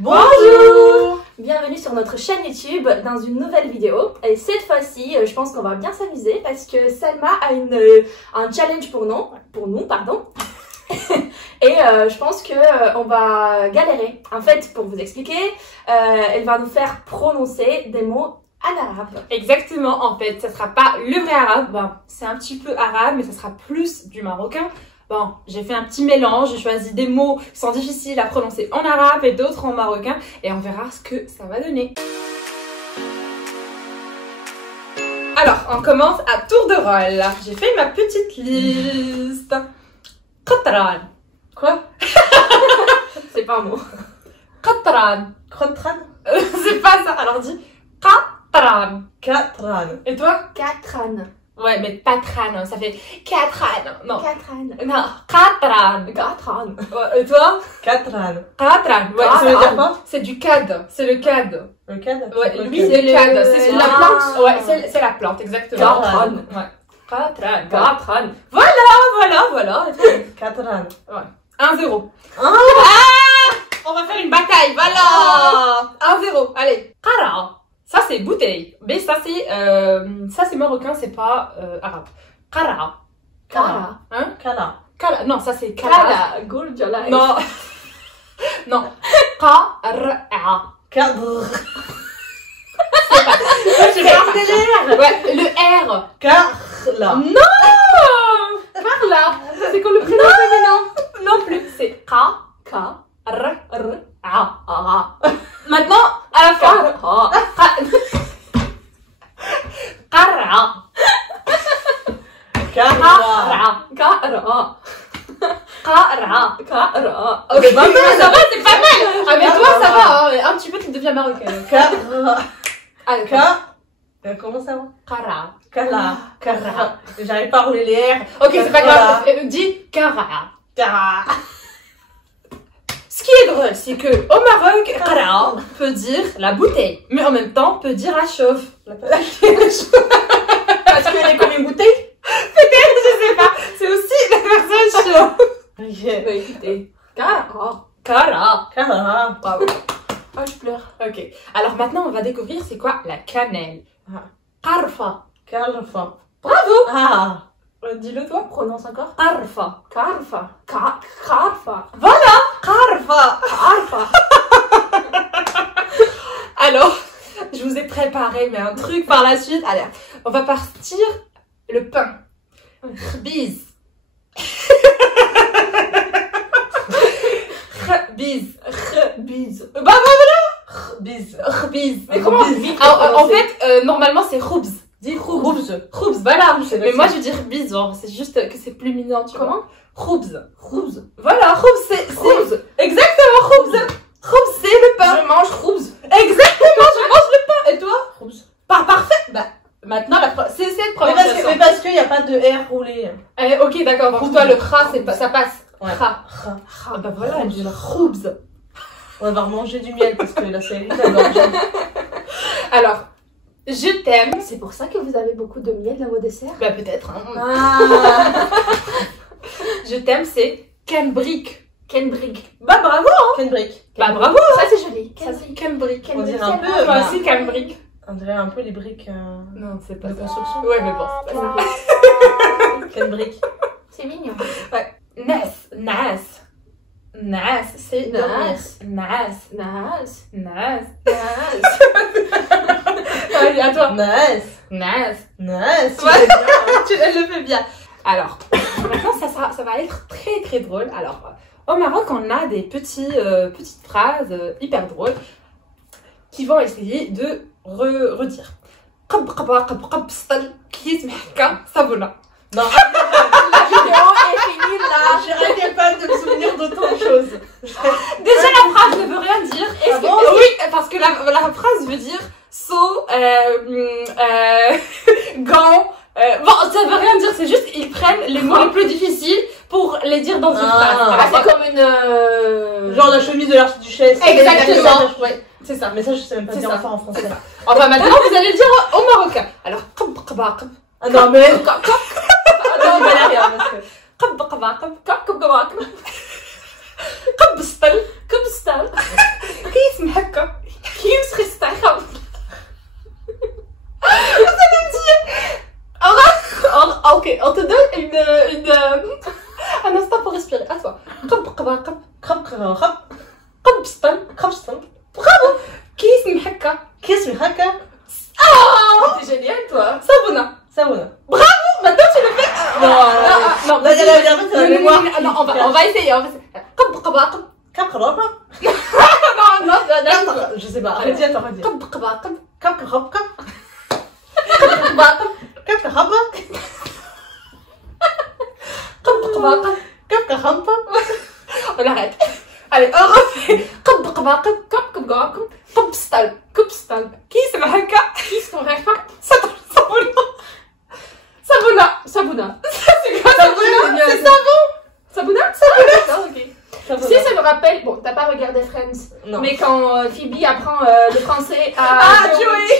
Bonjour! Bienvenue sur notre chaîne YouTube dans une nouvelle vidéo. Et cette fois-ci, je pense qu'on va bien s'amuser parce que Salma a un challenge pour nous. Et je pense qu'on va galérer. En fait, pour vous expliquer, elle va nous faire prononcer des mots en arabe. Exactement, en fait, ça sera pas le vrai arabe, bon, c'est un petit peu arabe, mais ça sera plus du marocain. Bon, j'ai fait un petit mélange, j'ai choisi des mots qui sont difficiles à prononcer en arabe et d'autres en marocain, et on verra ce que ça va donner. Alors, on commence à tour de rôle. J'ai fait ma petite liste. Qatran. Quoi? C'est pas un mot. Qatran. Qatran? C'est pas ça, alors dis Qatran. Qatran. Et toi? Katran. Ouais, mais pas tran, ça fait Katran. Non. Katran. Non, Qatran. Katran. Et toi? Qatran. Qatran. Ouais, Ça veut dire quoi? c'est du cad. C'est le cad. Le cad? Ouais, C'est lui, quoi, c'est le cad. C'est la Ah. plante. Ouais, c'est la plante, exactement. Qatran. Ouais. Qatran. Katran. Voilà. Qatran. 1-0. Ah. On va faire une bataille, voilà. 1-0. Allez. Qara. Ça, c'est bouteille. Mais ça, c'est marocain, c'est pas arabe. Qara. Kara. Hein? Kala. Kala. Non, ça, c'est kala. Kala. Goul Jalai. Non. Non. Qara. Cadre. Ouais, le R. Carla. Non. Carla. C'est comme le prénom féminin. Non plus. C'est Ka. Ka. R. R. A. A. Maintenant, à la fin. Ka. Qara. Carla. Kara. Qara. Kara. Ok, ça va, c'est pas mal. Ah, mais toi, ça va, hein. Un petit peu, tu deviens marocaine. Carla. Allez, Comment ça va? Qara. Kala. Kara. J'arrive pas à rouler les airs. Ok, c'est pas grave. Dis Kara. Kara. Ce qui est drôle, c'est que au Maroc, Qara peut dire la bouteille, mais en même temps peut dire la chauffe. Parce qu'elle est comme une bouteille? Je sais pas, c'est aussi la personne chauffe. Ok. Bah écoutez. Kara. Qara. Kala. Bravo. Oh, je pleure. Ok, alors maintenant on va découvrir c'est quoi la cannelle. Ah. Qarfa. Kalfa. Bravo. Ah. Dis-le toi. Prononce encore. Qarfa. Karfa. Karfa. Qarfa. Karfa. Alors, je vous ai préparé mais un truc par la suite. Allez, on va partir le pain. Khbiz. Khbiz. Khbiz. Bah Bis. khbiz. Mais comment Khbiz. vite En fait, normalement c'est khoubz. Dis khoubz. Khoubz. Khoubz, voilà. C'est Mais pas moi ça. je veux dire khbiz, genre c'est juste que c'est plus mignon, tu vois. Comment? Khoubz. Khoubz. Voilà, khoubz c'est... Khoubz. Exactement, khoubz. Khoubz c'est le pain. Je mange khoubz. Exactement, je mange le pain. Et toi? Khoubz. Parfait. Bah, maintenant, c'est cette Mais prononciation. parce qu'il n'y a pas de R roulé. Ok, d'accord. Pour toi, le kha, ça passe. Ouais. Kha. Ah bah voilà, elle dit la khoubz. On va devoir manger du miel parce que là c'est la gorge. Alors, je t'aime. C'est pour ça que vous avez beaucoup de miel dans vos desserts? Bah peut-être. Hein. Ah. Je t'aime, c'est Kenbrick. Kendrick. Bah bravo. Kenbrick. Bah bravo. Ça c'est joli. Ça c'est Kenbrick. On dirait Kendrick, un c'est peu, bon. Moi aussi, Kenbrick. On dirait un peu les briques Non, c'est pas de ça. construction. Ouais, mais bon, c'est pas ça. Kenbrick. C'est mignon. Nas. Nas, c'est Nas. dormir. Nas. Nas. Nas. Nas. Allez, à toi. Nice. Nas. Nice. Ouais. Elle le fait bien. Alors, maintenant, ça va être très très drôle. Alors, au Maroc, on a des petites phrases hyper drôles qui vont essayer de redire. Non, La vidéo est finie là. j'arrêtais pas de me souvenir d'autant de choses. Déjà, la phrase ne veut rien dire. Ah bon? Oui, parce que la phrase veut dire saut, gants. Bon, ça veut rien dire, c'est juste ils prennent les mots les plus difficiles pour les dire dans une phrase. Ah, c'est comme une... Genre la chemise de l'archiduchesse. Exactement. Ouais, c'est ça. Mais ça, je sais même pas C'est dire ça. enfin en français. Enfin, maintenant, vous allez le dire au marocain. Alors, Ah non, mais. Attends, Valéria, parce que. كبستل كبستل un instant pour respirer. À toi. كيس محكة. Kiss me haka. T'es génial, toi. صابونة. Savona. Maintenant tu le fais. Non, Non, là, il y a la mémoire. non, on va essayer. قب قبا قب. Kaprapa. Non, non, non. Je sais pas. Redis, attends, redis. قب قبا قب. Kaprapa. قبا قب. Kaprapa. قب قبا قب. Kaprapa. On arrête. Allez, on refait. قب قبا قب. قب قبا قب. قب ستال. قب ستال. كيس محكة. Kiss ton rêve. صابونة. صابونة. Sabuna. C'est quoi Sabuna? C'est savon. Sabuna? D'accord, ok. Tu Savona. sais, ça me rappelle. Bon, t'as pas regardé Friends. Non. Mais quand Phoebe apprend le français à. Ah, Joey.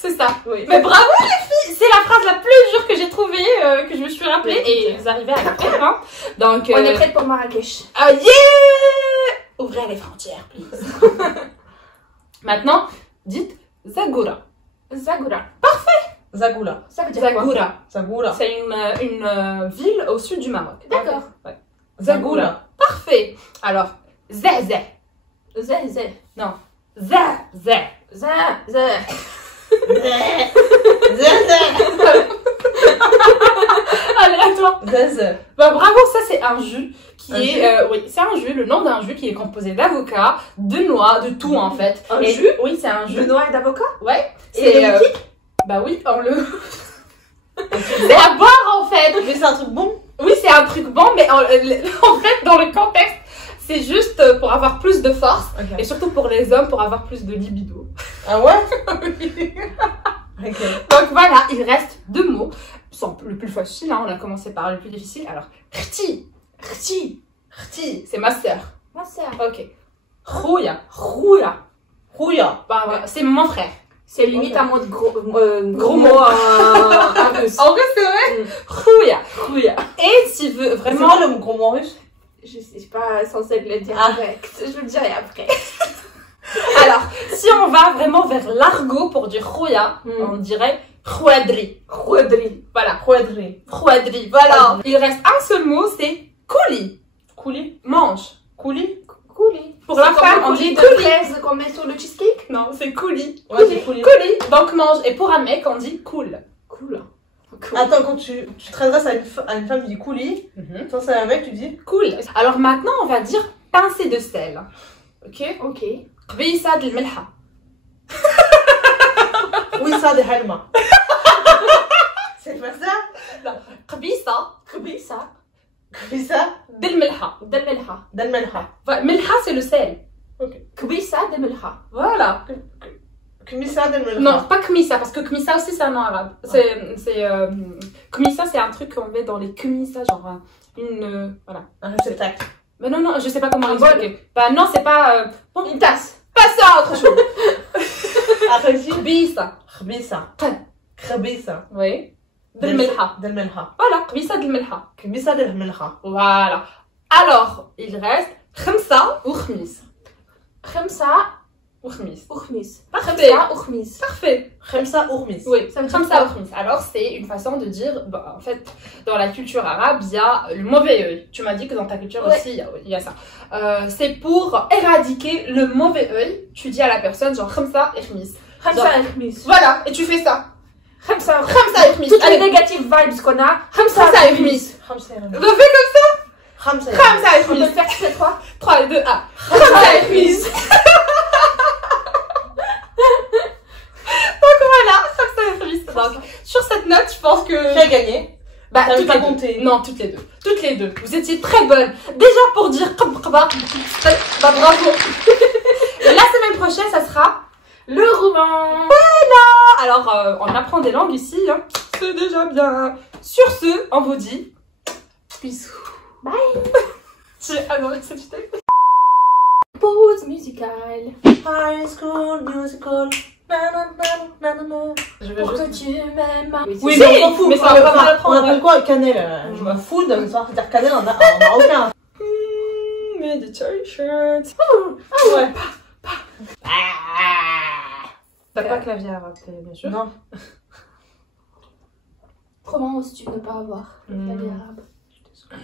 C'est ça. Oui. Mais bravo les filles. C'est la phrase la plus dure que j'ai trouvée, que je me suis rappelée. Et vous arrivez à la faire, hein. Donc, On est prête pour Marrakech. ah yeah. Ouvrez les frontières, please. Maintenant, dites Zagora. Zagora. Zagula. Ça veut dire quoi? Zagora. Zagula. C'est une ville au sud du Maroc. D'accord. Ouais. Zagula. Parfait. Alors, Zazé. Zé, zé. Non. Zazé. Zé, zé. Allez, à toi. Zaz. Bah bravo, ça c'est un jus qui est... oui, c'est un jus, le nom d'un jus qui est composé d'avocat, de noix, de tout en fait. Un Et- jus? Oui, c'est un De jus. noix et d'avocat? Ouais. Et C'est... liquide? bah oui, on le... c'est à boire en fait. Mais c'est un truc bon. Oui, c'est un truc bon, mais en fait, dans le contexte, c'est juste pour avoir plus de force. Ok. Et surtout pour les hommes, pour avoir plus de libido. Ah ouais? Ok. Donc voilà, il reste 2 mots. Sont le plus facile, hein, on a commencé par le plus difficile. Alors, Rti. Rti. Rti, c'est ma sœur. Ma sœur. Ok. Rouya. Rouya. Rouya. Bah, voilà, c'est mon frère. C'est limite Ok. un mot de gros Gros mot en russe. En vrai, c'est vrai. Rouya. Rouya. Et si tu veux C'est vraiment... quoi le gros mot russe? Je suis pas censée le dire Ah. direct. Je le dirai après. Alors, si on va vraiment vers l'argot pour dire rouya, on dirait rouadri. Rouadri. Voilà. Rouadri. Rouadri. Voilà. Il reste un seul mot, c'est couli. Couli. Mange. Couli. Coulis. Pour la femme, on coulis dit de couli. fraises qu'on met sur le cheesecake. Non, c'est couli. Ouais, c'est couli. Couli. Donc mange. Et pour un mec, on dit cool. Cool. Attends, quand tu t'adresses à une femme, tu dis couli. Quand c'est un mec, tu dis Cool. Alors maintenant, on va dire pincée de sel. Ok. Ok. قبيصة د الملحة. oui, ça, des halma. C'est pas ça? قبيصة Kubisa. Oui, ça, د الملحة. De milha. del melha. ملحة c'est le sel. Kubisa de milha. Voilà. Kmissa del melha. Non, pas kmissa, parce que kmissa aussi c'est un nom arabe. Kmissa c'est un truc qu'on met dans les kmissa, genre voilà. Un réceptacle. Mais non, je sais pas comment Un expliquer. Bah non, c'est pas... Une tasse. pas ça, autre chose. Après, si. قبيصة. Kbissa. Qan. Kbissa. Oui. د الملحة. Del melha. Voilà, قبيصة د الملحة. Kbissa del melha. Voilà. Alors, il reste خمسة وخميس. Khamsa وخميس. ou khmis. Parfait. Khamsa ou khmis. Parfait. Khamsa ourmis. Oui, Ça veut dire خمسة quoi وخميس. Alors, c'est une façon de dire, bah, en fait, dans la culture arabe, il y a le mauvais œil. Tu m'as dit que dans ta culture Ouais. aussi, il y a ça. C'est pour éradiquer le mauvais œil. Tu dis à la personne, genre, خمسة وخميس. Khamsa ou khmis. Voilà, et tu fais ça. Khamsa ou خمسة وخميس. Toutes les Allez, négatives vibes qu'on a. خمسة Khamsa ou وخميس. Khamsa On fait comme ça. Khamsa خمسة On peut وخميس. le faire toutes les trois. 3, 2, 1. خمسة وخميس. Donc voilà, خمسة وخميس. Donc, sur cette note, je pense que... Qui a gagné? Bah, T'avais toutes pas les deux. compté. Non, toutes les deux. Toutes les deux. Vous étiez très bonnes. Déjà pour dire qab qaba, bah bravo. Et la semaine prochaine, ça sera... Le roumain. Alors, on apprend des langues ici. Hein. C'est déjà bien. Sur ce, on vous dit... Bisous. Bye. Ah non, c'est du texte. Pause musicale. High school musical. Nanana. Je vais Pour que juste. tu m'aimes. Oui, Si, mais on s'en fout. mais Ça va pas mal on apprendre. appelle quoi? Cannelle. Je m'en fous de savoir dire cannelle en marocain. Meditation. Ah ouais. T'as pas clavier arabe, bien sûr. Non. Comment oses-tu ne pas avoir le clavier Hmm. arabe? Je suis désolée.